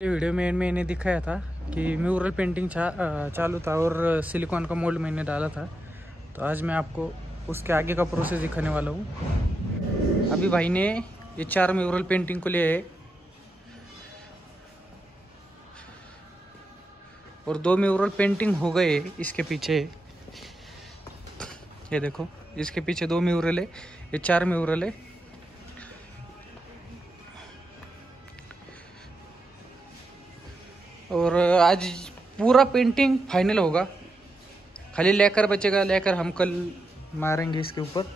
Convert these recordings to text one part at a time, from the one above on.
ये वीडियो में मैंने दिखाया था कि म्यूरल पेंटिंग चालू था और सिलिकॉन का मोल्ड मैंने डाला था। तो आज मैं आपको उसके आगे का प्रोसेस दिखाने वाला हूँ। अभी भाई ने ये 4 म्यूरल पेंटिंग को लिए है और 2 म्यूरल पेंटिंग हो गए इसके पीछे। ये देखो, इसके पीछे 2 म्यूरल है, ये 4 म्यूरल है। और आज पूरा पेंटिंग फाइनल होगा, खाली लेकर बचेगा। लेकर हम कल मारेंगे इसके ऊपर।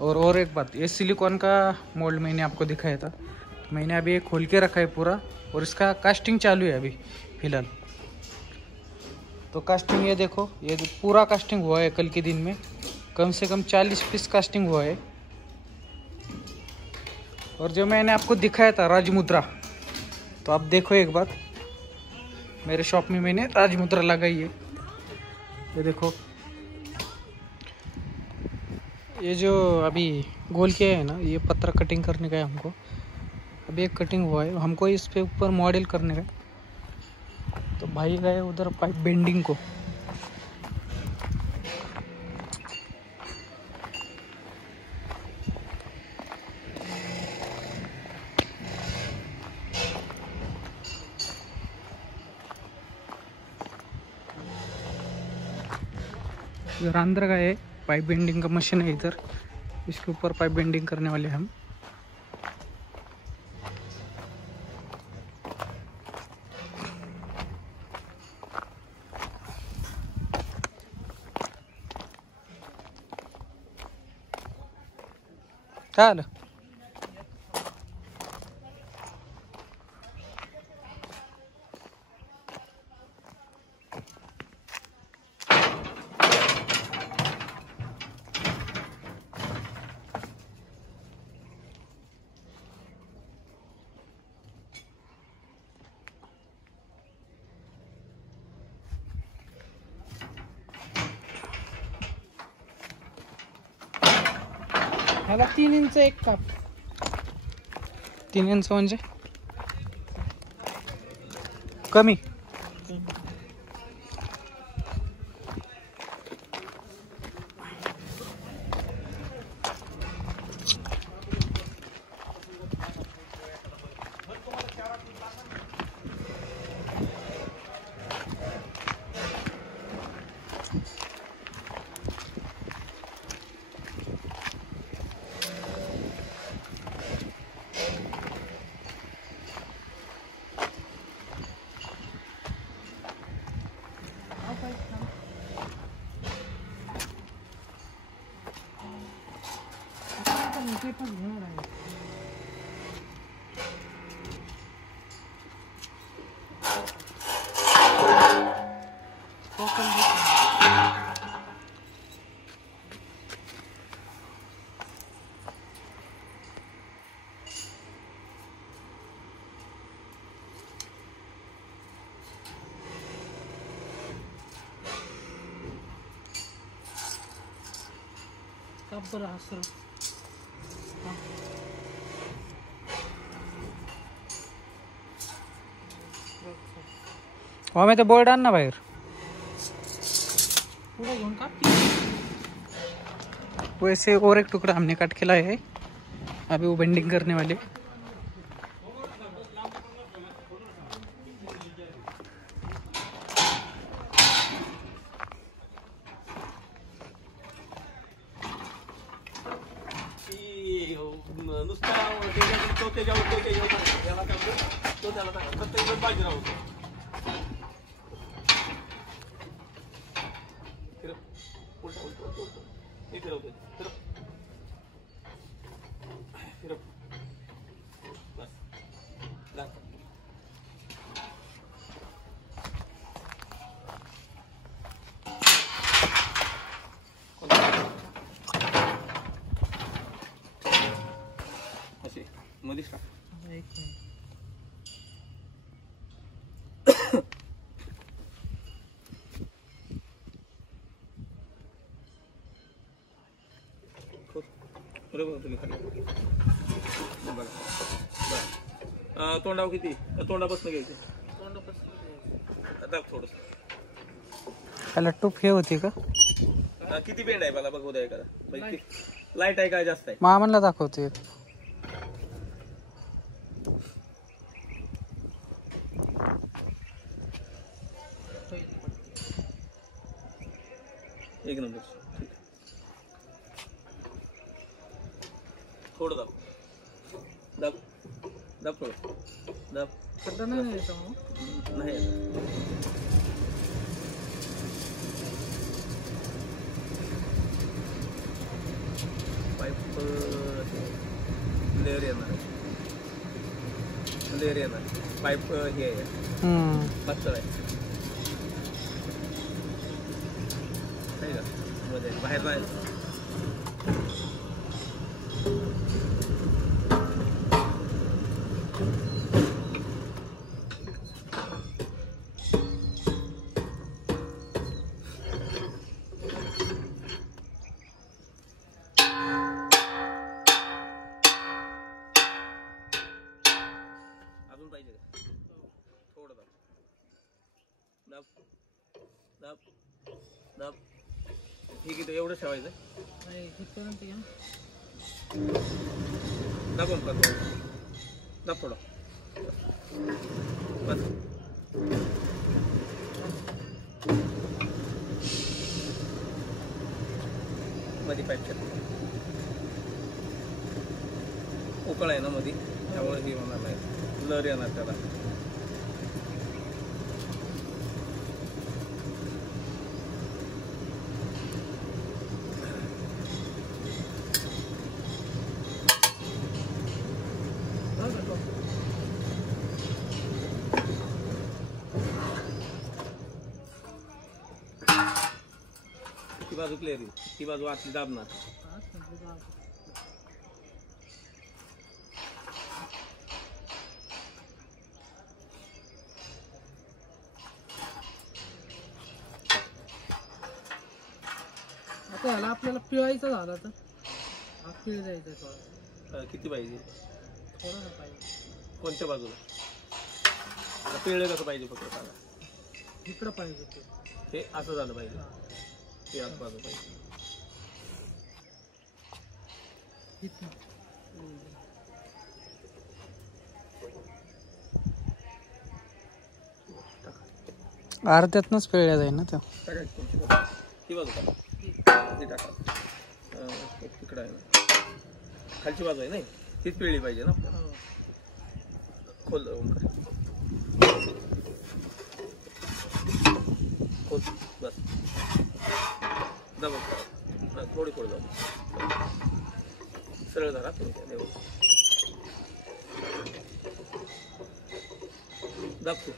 और एक बात, ये सिलिकॉन का मोल्ड मैंने आपको दिखाया था, मैंने अभी ये खोल के रखा है पूरा और इसका कास्टिंग चालू है अभी फिलहाल। तो कास्टिंग ये देखो, ये पूरा कास्टिंग हुआ है कल के दिन में, कम से कम 40 पीस कास्टिंग हुआ है। और जो मैंने आपको दिखाया था राजमुद्रा, तो आप देखो एक बात, मेरे शॉप में मैंने राजमुद्रा लगाई है। ये देखो, ये जो अभी गोल किया है ना, ये पत्थर कटिंग करने का है हमको। अभी एक कटिंग हुआ है, हमको इस पे ऊपर मॉडल करने का है। तो भाई गए उधर पाइप बेंडिंग को। इधर अंदर का है पाइप बेंडिंग का मशीन है, इधर इसके ऊपर पाइप बेंडिंग करने वाले हम। चल ह्याला 3 इंच एक काप, 3 इंच म्हणजे कमी। वहाँ में तो बोर्ड आना बाहेर वैसे। और एक टुकड़ा हमने काट के लाया है, अभी वो बेंडिंग करने वाले। मध्येच टाक. बरोबर तुम्ही खाली बघा बरं तोंडावर किती तोंडापासून घ्यायचं आता थोडंसं त्याला टूप हे होती का किती बेंड आहे मला बघू द्या एखादा म्हणजे लाईट आहे का जास्त आहे मामांना दाखवते एक नंबर ठीक थोडं दाब दाब दाब थोडं दाब नाही पाईप लेअर येणार पाईप हे आहे पातळ आहे का मध्ये बाहेर नाही अजून पाहिजे का थोडं दाब दाब दाब ठीक आहे एवढं ठेवायचं दाबून कर दाब थोडं बस मध्ये पाईप उकळ आहे ना मध्ये त्यामुळे हे होणार नाही लहर येणार त्याला ती बाजू क्लिअर येईल ती बाजू आतली दाबणार आता ह्याला आपल्याला पिळायचं झालं तर पिळ जायचं थोडं किती पाहिजे थोडं पाहिजे कोणत्या बाजूला पिळलं कसं पाहिजे फक्त सांगा इकडं पाहिजे ते असं झालं पाहिजे ते आत बाजू पाहिजे अर्ध्यातनच पिळल्या जाईल ना त्या ती बाजू का टाका तिकडं आहे ना खालची बाजू आहे नाही तीच पिळली पाहिजे ना आपल्याला खोल खोल बस दाबा थोडी थोडी दाबा सरळ धरा तुम्ही दाब तू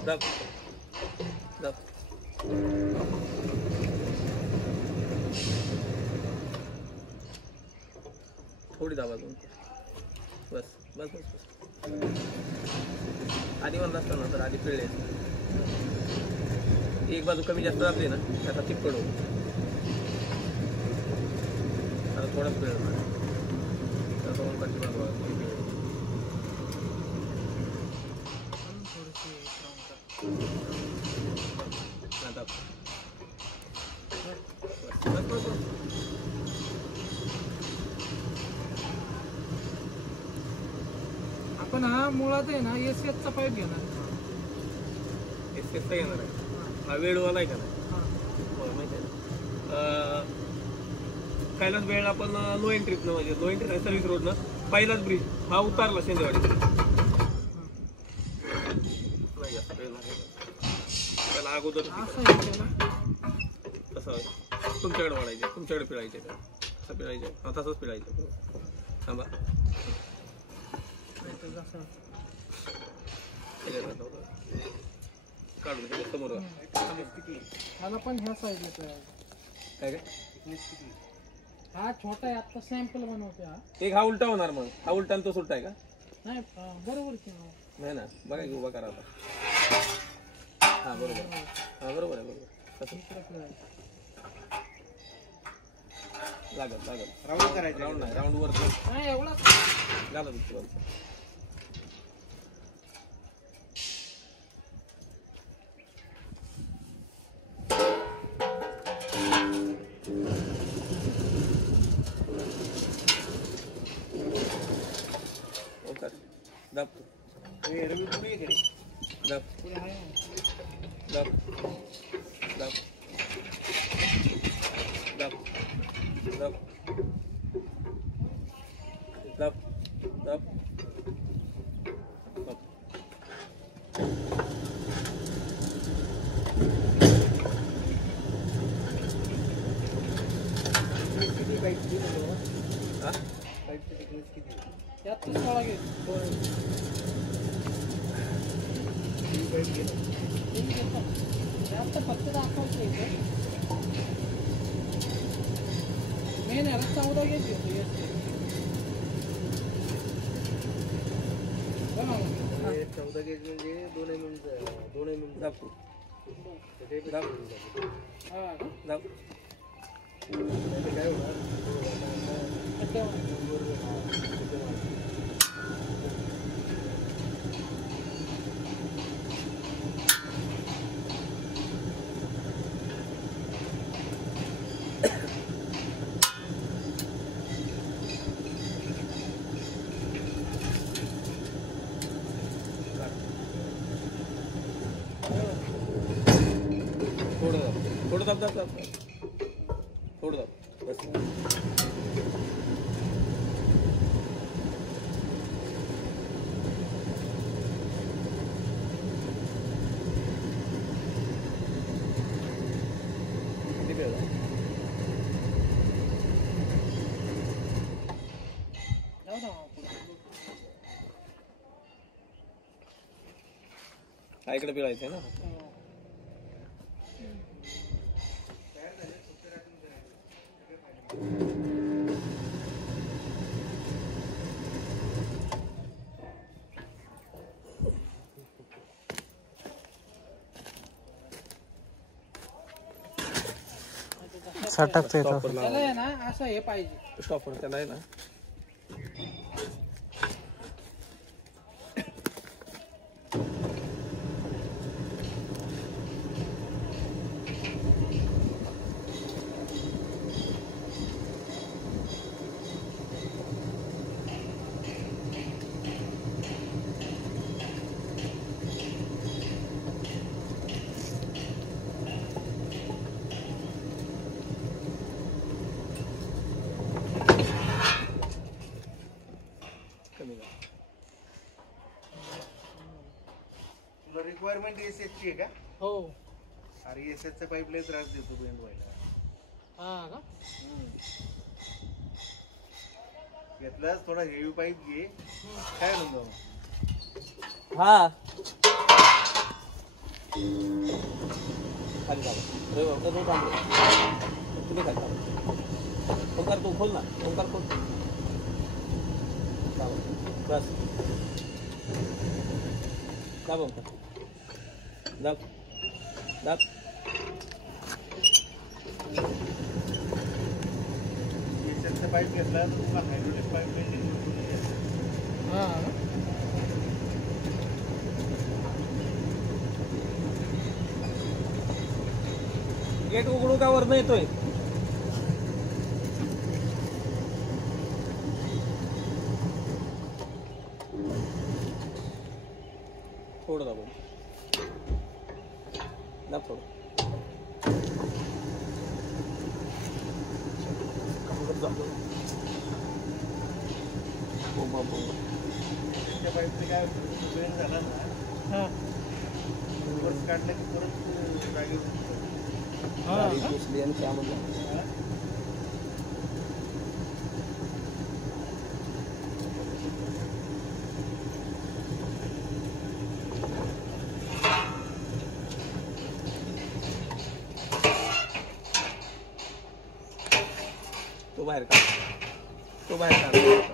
दाब दाब थोडी दाबा तुम्ही बस बस बस बस आधी म्हणलं असताना तर आधी पिळले एक बाजू कमी जास्त दाबली ना त्याचा चिकट होतो आता थोडाच पिळणार त्याचा ओंकारची बाजू आपण हा मुळात आहे ना एसएसचा पाईप घेणार एसएसचा घेणार आहे हा वेळवाला आहे का नाही माहिती आहे कैलास वेळ आपण नो एंट्रीतनं म्हणजे नो एंट्री सर्व्हिस रोडनं पहिलाच ब्रिज हा उतारला शेंदेवाडी त्याला अगोदर कसं तुमच्याकडे वाढायचे तुमच्याकडे पिळायचे असं पिळायचे तसंच पिळायचं थांबा काढून समोर मला पण ह्या साईडला काय काय हा छोटा आहे आता सॅम्पल बनवते हा एक हा उलटा होणार मग हा उलटा आणि तो सुलटा आहे का नाही बरोबर नाही ना बघा की उभा करा आता हा बरोबर हा बरोबर आहे बरोबर कसं लागत राऊंड करायचं राऊंड नाही, राऊंड वर नाही एवढा घाला तुमची वरचं. ओंकार दाब हे रवी तुम्ही हे घे. दाब दाब दाब दाब दाब दाब दाब दाब. किती पाईपची हा पाईपची थिकनेस किती आहे? यात सोळा घे ही पाईप घे. यात फक्त दाखवतो इथे मेन याला 14 घ्यायची होती हे 14 गेज म्हणजे 2 mm दाब तू दाब दाब. काय होणार थोडं दाब दाब दाब थोडं दाब बस. किती वेळ झाला? हा इकडे पिळायचं आहे ना. सटकते Stopper त्याला लावा. आहे ना असं हे पाहिजे स्टॉपर त्याला आहे ना. कमी झालं. तुला रिक्वायरमेंट एसएचची आहे का? हो अरे एसएचचा पाईप लय त्रास देतो बेंड व्हायला. हा का घेतलास थोडा हेवी पाईप घे. काय म्हणतो हा खाली झालं. तुम्ही खाली झालं. ओंकार तू खोल ना. ओंकार खोल. बस दाब ओंकार दाब दाब. एसएचचा पाईप घेतला तर तुला हायड्रोलिक पाईप हा गेट उघडू का वर येतोय. थोडं दाबून दाब थोडं. त्या पाईपचे काय बेंड झाला ना हा वर काढलं की परत जागेवर तो बाहेर काढ.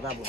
दाबून